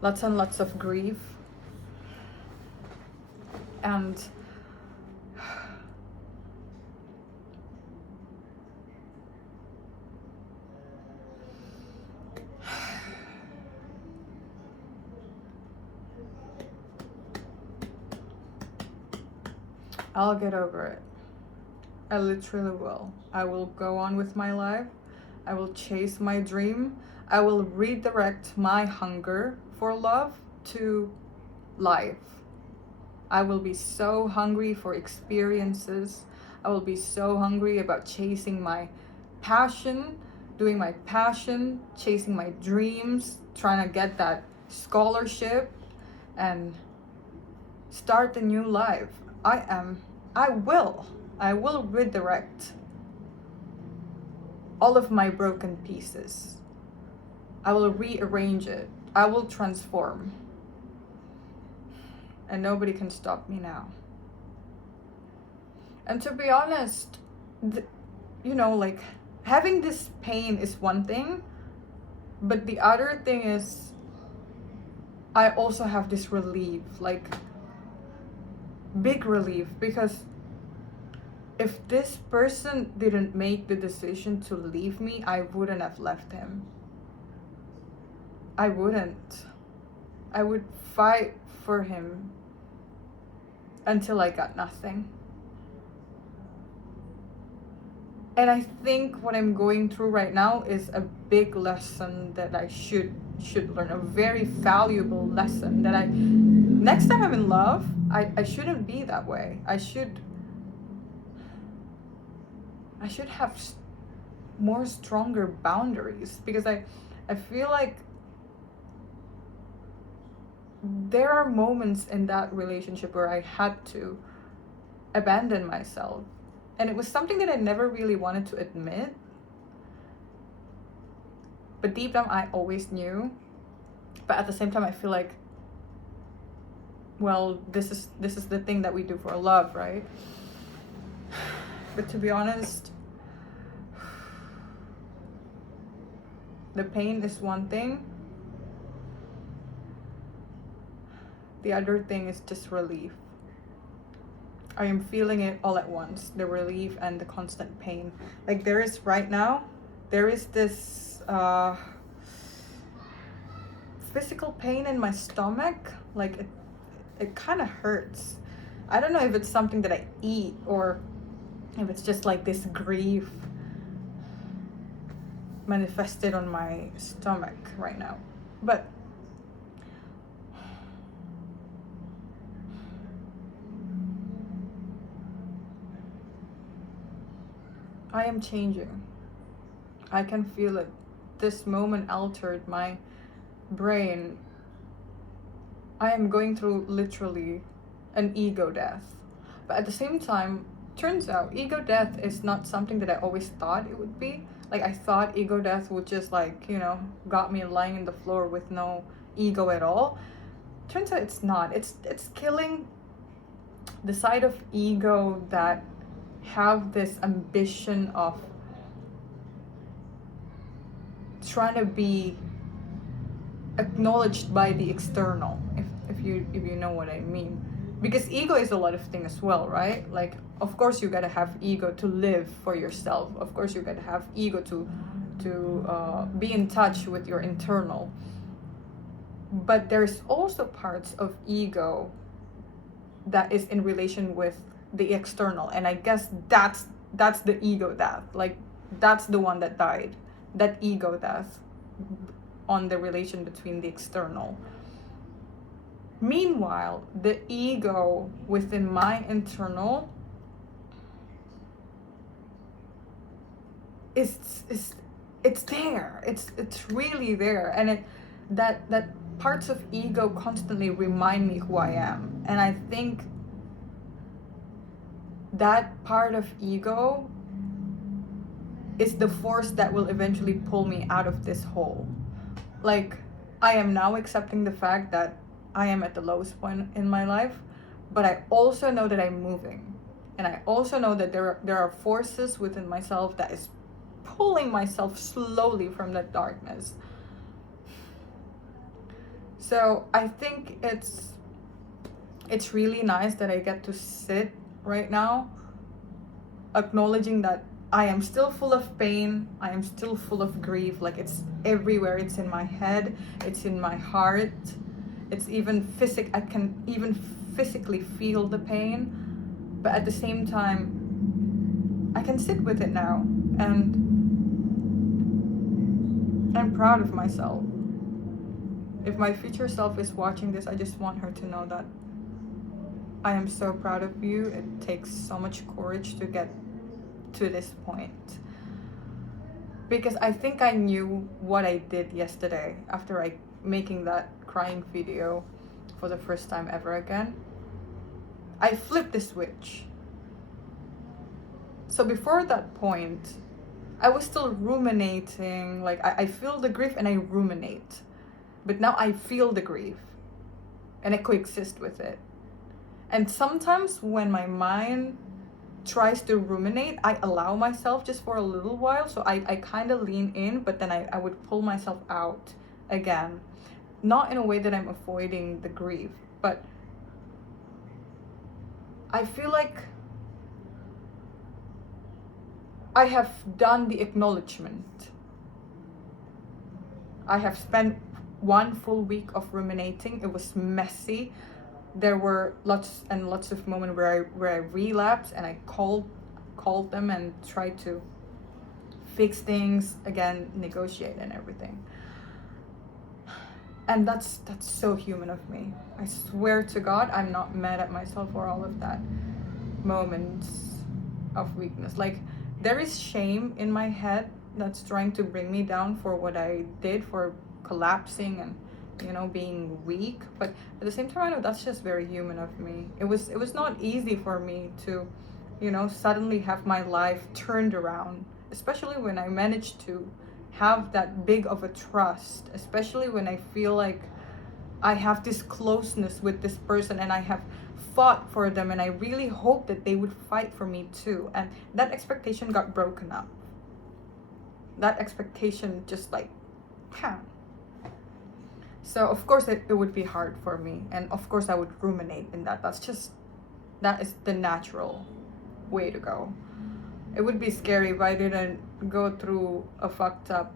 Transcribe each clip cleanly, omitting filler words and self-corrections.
lots and lots of grief, and I'll get over it. I literally will. I will go on with my life. I will chase my dream. I will redirect my hunger for love to life. I will be so hungry for experiences. I will be so hungry about chasing my passion, doing my passion, chasing my dreams, trying to get that scholarship and start a new life. I will redirect all of my broken pieces. I will rearrange it. I will transform. And nobody can stop me now. And to be honest, like having this pain is one thing, but the other thing is I also have this relief, like big relief, because if this person didn't make the decision to leave me, I wouldn't have left him. I wouldn't. I would fight for him until I got nothing. And I think what I'm going through right now is a big lesson that I should learn, a very valuable lesson that next time I'm in love, I shouldn't be that way. I should have more stronger boundaries, because I feel like there are moments in that relationship where I had to abandon myself. And it was something that I never really wanted to admit. But deep down, I always knew. But at the same time, I feel like, well, this is the thing that we do for love, right? But to be honest, the pain is one thing. The other thing is just relief. I am feeling it all at once, the relief and the constant pain. Like there is this physical pain in my stomach. Like it kind of hurts. I don't know if it's something that I eat or if it's just like this grief manifested on my stomach right now. But I am changing. I can feel it. This moment altered my brain. I am going through literally an ego death. But at the same time, turns out ego death is not something that I always thought it would be. Like I thought ego death would just got me lying in the floor with no ego at all. Turns out it's not. It's killing the side of ego that have this ambition of trying to be acknowledged by the external, if you know what I mean. Because ego is a lot of things as well, right? Like of course you gotta have ego to live for yourself. Of course you gotta have ego to be in touch with your internal. But there's also parts of ego that is in relation with the external, and I guess that's the ego death. Like that's the one that died, that ego death on the relation between the external. Meanwhile, the ego within my internal is it's there. It's really there, and that parts of ego constantly remind me who I am. And I think that part of ego is the force that will eventually pull me out of this hole. Like I am now accepting the fact that I am at the lowest point in my life, but I also know that I'm moving, and I also know that there are forces within myself that is pulling myself slowly from that darkness. So I think it's really nice that I get to sit right now acknowledging that I am still full of pain, I am still full of grief. Like, it's everywhere. It's in my head, it's in my heart, it's even I can even physically feel the pain, but at the same time I can sit with it now, and I'm proud of myself. If my future self is watching this, I just want her to know that I am so proud of you. It takes so much courage to get to this point, because I think I knew what I did yesterday after I making that crying video for the first time ever again. I flipped the switch. So before that point, I was still ruminating. Like, I feel the grief and I ruminate, but now I feel the grief and I coexist with it. And sometimes when my mind tries to ruminate, I allow myself just for a little while. So I kind of lean in, but then I would pull myself out again. Not in a way that I'm avoiding the grief, but I feel like I have done the acknowledgement. I have spent one full week of ruminating. It was messy. There were lots and lots of moments where I relapsed, and I called them and tried to fix things again, negotiate and everything. And that's so human of me. I swear to God, I'm not mad at myself for all of that moments of weakness. Like, there is shame in my head that's trying to bring me down for what I did, for collapsing and being weak. But at the same time, I know that's just very human of me. It was not easy for me to suddenly have my life turned around, especially when I managed to have that big of a trust, especially when I feel like I have this closeness with this person and I have fought for them and I really hope that they would fight for me too. And that expectation got broken up. That expectation just like, so of course it would be hard for me, and of course I would ruminate in that. That is the natural way to go. It would be scary if I didn't go through a fucked up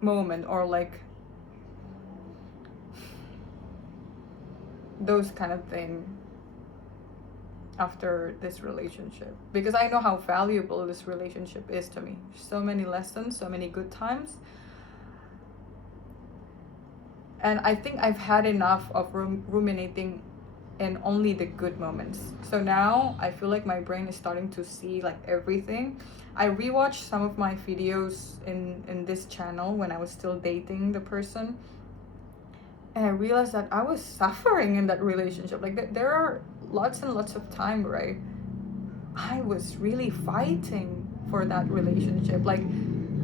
moment, or like those kind of thing after this relationship, because I know how valuable this relationship is to me. So many lessons, so many good times. And I think I've had enough of ruminating in only the good moments. So now I feel like my brain is starting to see like everything. I rewatched some of my videos in this channel when I was still dating the person. And I realized that I was suffering in that relationship. Like, there are lots and lots of time where I was really fighting for that relationship. Like,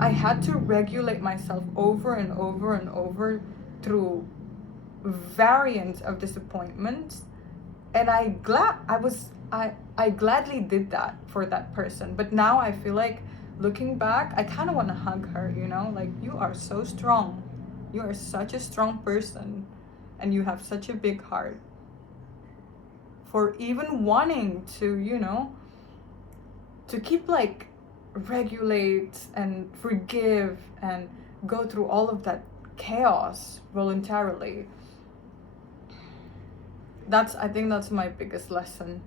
I had to regulate myself over and over and over through variants of disappointments, and I gladly did that for that person. But now I feel like, looking back, I kind of want to hug her, like, you are so strong, you are such a strong person, and you have such a big heart for even wanting to to keep like regulate and forgive and go through all of that chaos voluntarily. I think that's my biggest lesson.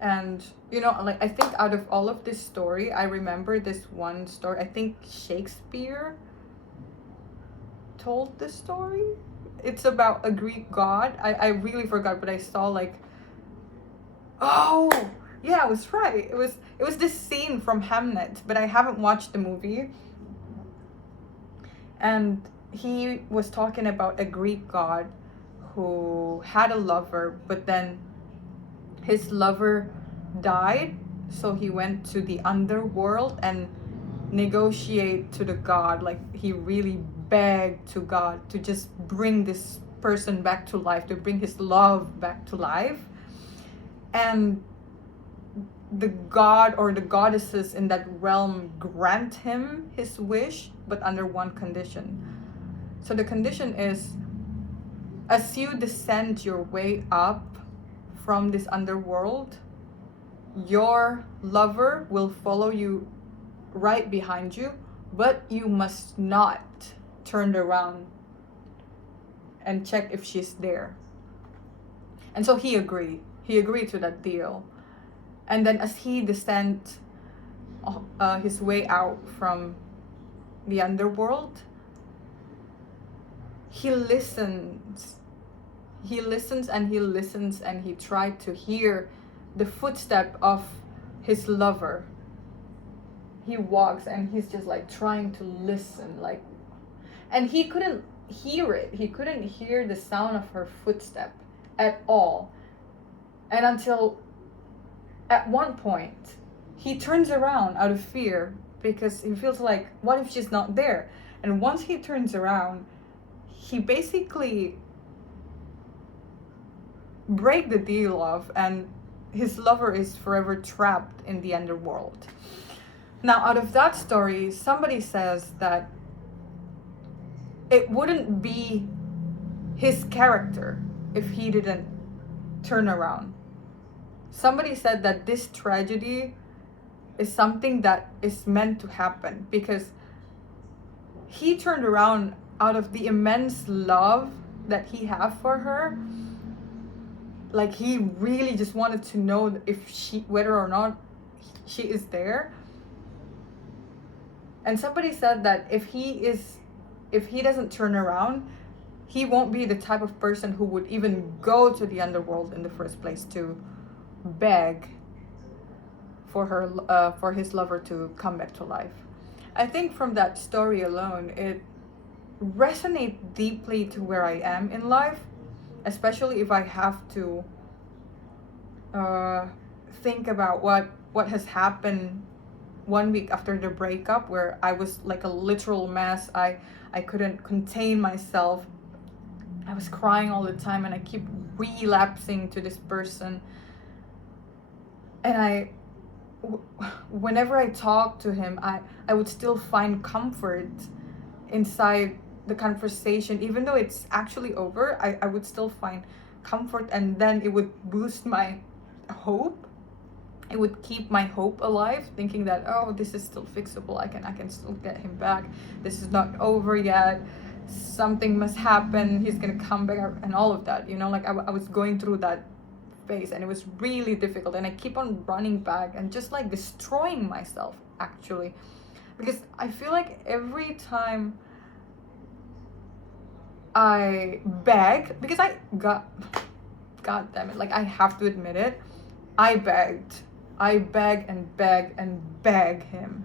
And like, I think out of all of this story, I remember this one story. I think Shakespeare told this story. It's about a Greek god. I really forgot, but I saw like, oh yeah, I was right. It was this scene from Hamlet, but I haven't watched the movie. And he was talking about a Greek god who had a lover, but then his lover died, so he went to the underworld and negotiate to the god. Like, he really begged to God to just bring this person back to life, to bring his love back to life. And the god or the goddesses in that realm grant him his wish, but under one condition. So the condition is, as you descend your way up from this underworld, your lover will follow you right behind you, but you must not turn around and check if she's there. And so he agreed. He agreed to that deal. And then as he descends his way out from the underworld, he listens. He listens and he listens and he tried to hear the footstep of his lover. He walks and he's just like trying to listen, like, and he couldn't hear it. He couldn't hear the sound of her footstep at all. And until at one point, he turns around out of fear because he feels like, what if she's not there? And once he turns around, he basically break the deal off, and his lover is forever trapped in the underworld. Now, out of that story, somebody says that it wouldn't be his character if he didn't turn around. Somebody said that this tragedy is something that is meant to happen because he turned around out of the immense love that he had for her. Like, he really just wanted to know whether or not she is there. And somebody said that if he doesn't turn around, he won't be the type of person who would even go to the underworld in the first place to beg for his lover to come back to life. I think from that story alone, it resonates deeply to where I am in life, especially if I have to think about what has happened 1 week after the breakup, where I was like a literal mess. I couldn't contain myself. I was crying all the time and I keep relapsing to this person. And whenever I talk to him, I would still find comfort inside the conversation. Even though it's actually over, I would still find comfort, and then it would boost my hope. It would keep my hope alive, thinking that, oh, this is still fixable. I can still get him back. This is not over yet. Something must happen. He's gonna come back, and all of that. Like I was going through that phase, and it was really difficult. And I keep on running back and just like destroying myself, actually, because I feel like every time I beg, because God damn it, like I have to admit it, I beg and beg and beg him.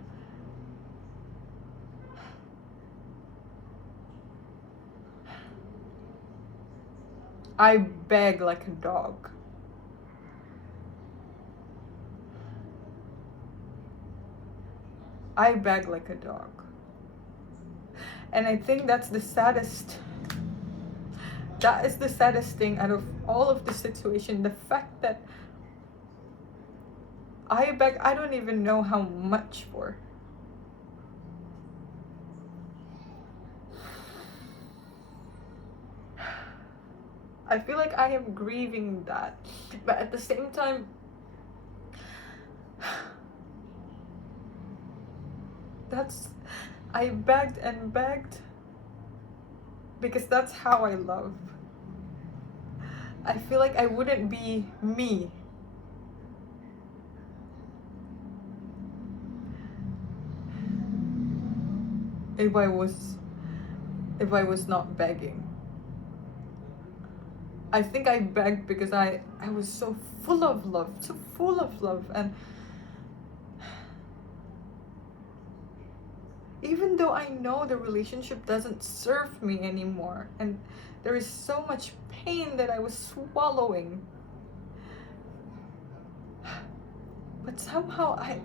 I beg like a dog. I beg like a dog. And I think that is the saddest thing out of all of the situation. The fact that I beg, I don't even know how much for. I feel like I am grieving that. But at the same time, I begged and begged because that's how I love. I feel like I wouldn't be me if I was not begging. I think I begged because I was so full of love, and even though I know the relationship doesn't serve me anymore, and there is so much pain that I was swallowing, but somehow I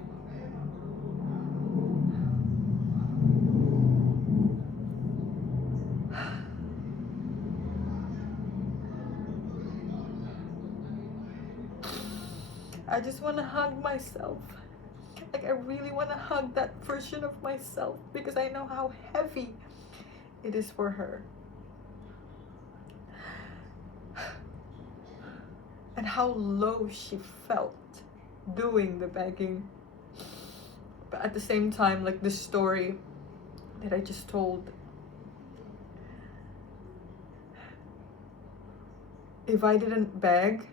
just want to hug myself. Like, I really want to hug that version of myself because I know how heavy it is for her. And how low she felt doing the begging. But at the same time, like the story that I just told, if I didn't beg,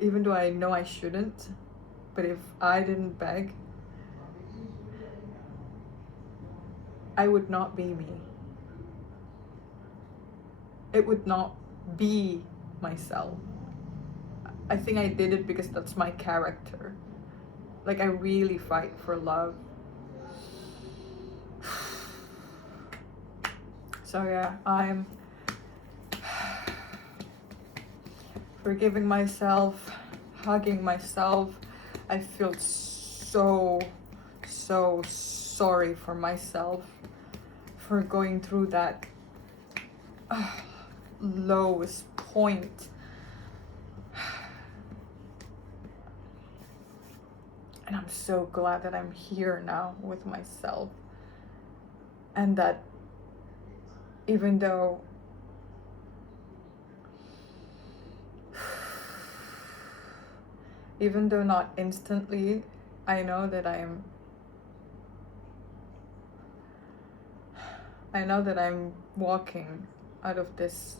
even though I know I shouldn't, but if I didn't beg, I would not be me. It would not be myself. I think I did it because that's my character. Like, I really fight for love. So yeah, I'm forgiving myself, hugging myself. I feel so sorry for myself for going through that lowest point. And I'm so glad that I'm here now with myself. And that even though not instantly, I know that I'm walking out of this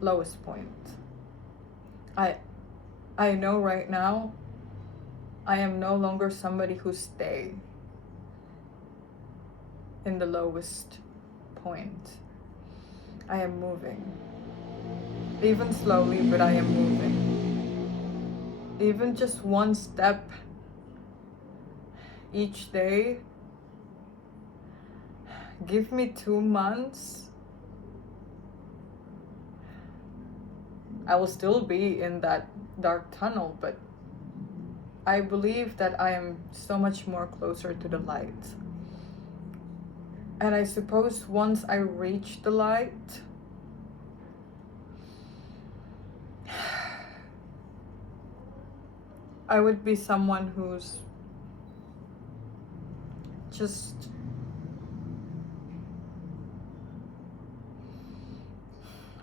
lowest point. I know right now I am no longer somebody who stays in the lowest point. I am moving. Even slowly, but I am moving. Even just one step each day. Give me 2 months. I will still be in that dark tunnel, but I believe that I am so much more closer to the light. And I suppose once I reach the light, I would be someone who's just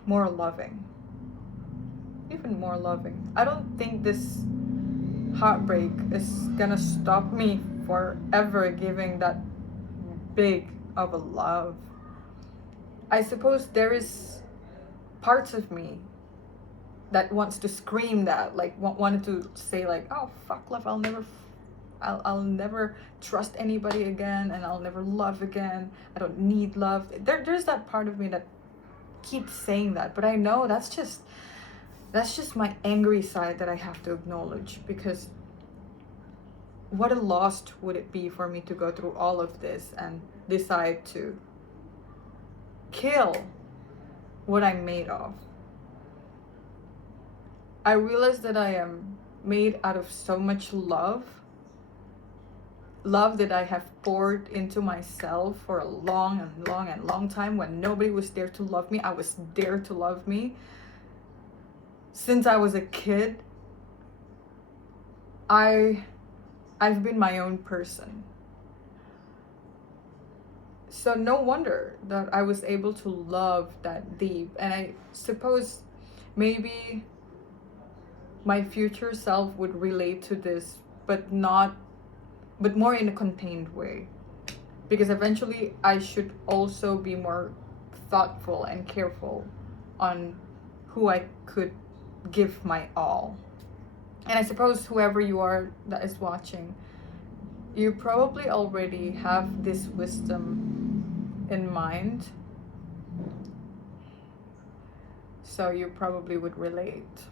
more loving. Even more loving. I don't think this heartbreak is gonna stop me forever giving that big of a love. I suppose there is parts of me that wants to scream that, like wanted to say like, oh fuck love, I'll never trust anybody again, and I'll never love again. I don't need love. There's that part of me that keeps saying that, but I know that's just my angry side that I have to acknowledge, because what a loss would it be for me to go through all of this and decide to kill what I'm made of. I realize that I am made out of so much love that I have poured into myself for a long time. When nobody was there to love me, I was there to love me. Since I was a kid, I've been my own person. So no wonder that I was able to love that deep. And I suppose maybe my future self would relate to this, but more in a contained way. Because eventually I should also be more thoughtful and careful on who I could give my all. And I suppose whoever you are that is watching, you probably already have this wisdom in mind. So you probably would relate.